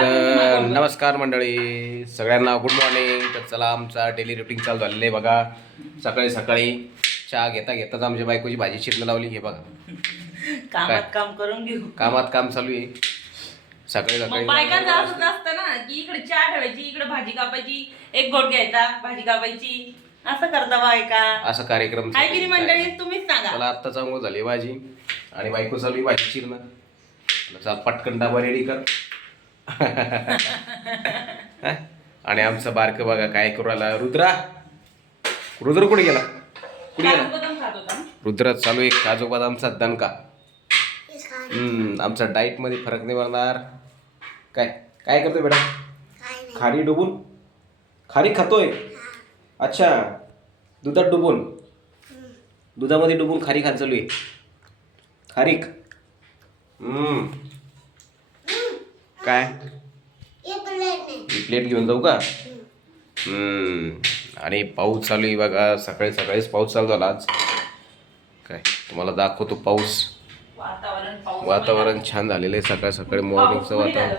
तर नमस्कार मंडळी, सगळ्यांना गुड मॉर्निंग. तर चला, आमचा डेली रुटीन चालू झालेलं आहे बघा. सकाळी सकाळी चहा घेता घेताच आमच्या बायकोची भाजी चिरणं लावली. हे बघा, कामात काम करून घेऊ. कामात काम चालू आहे सकाळी सकाळी. बायकांचं असंच असतं ना, की इकडे चहा ठेवायची, इकडे भाजी कापायची, एक घोट घ्यायचा, भाजी कापायची, असं करता बायका. असा कार्यक्रम काय किती मंडळी तुम्हीच सांगा. मला आत्ताच आंघोळ झाली भाजी आणि बायको चालू आहे भाजी चिरणं. चल पटकन डबा रेडी कर. आणि आमचं बारकं बघा काय करू राहिला. रुद्रा कुठे गेला? कुठे गेला? बदाम खात होता. रुद्रा चालू आहे काजू बदामचा दणका. आमचा डाईट मध्ये फरक नाही पडणार. काय काय करतोय बेटा? खारी डुबून खारी खातोय. अच्छा, दुधात डुबून, दुधामध्ये डुबून खारी खात चालू आहे. खारीक. काय प्लेट घेऊन जाऊ का? आणि पाऊस चालू आहे बघा. सकाळी सकाळीच पाऊस चालू झाला आज. काय तुम्हाला दाखवतो पाऊस. वातावरण छान झालेलं आहे सकाळ सकाळी. मॉर्निंगचं वातावरण.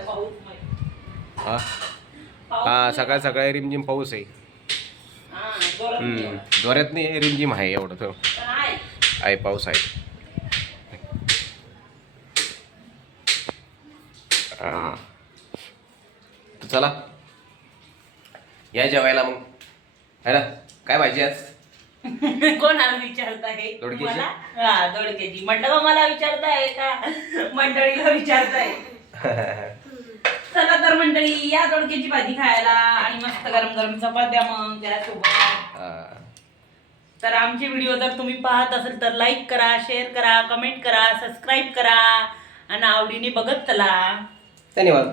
हा सकाळ सकाळी रिमझिम पाऊस आहे. जोरात नाही, रिमझिम आहे. एवढं तर आहे, पाऊस आहे. तर चला या जेवायला मग, है ना? काय भाजी आज? कोणाला विचारताय? दोडक्याची? हा, दोडक्याची. म्हटलं मला विचारताय का मंडळीला विचारताय? चला तर मंडळी, या दोडक्याची भाजी खायला आणि मस्त गरम गरम चपात्या मग त्यासोबत. तर आमचे व्हिडिओ जर तुम्ही पाहत असेल तर लाईक करा, शेअर करा, कमेंट करा, सबस्क्राईब करा आणि आवडीने बघत चला. धन्यवाद.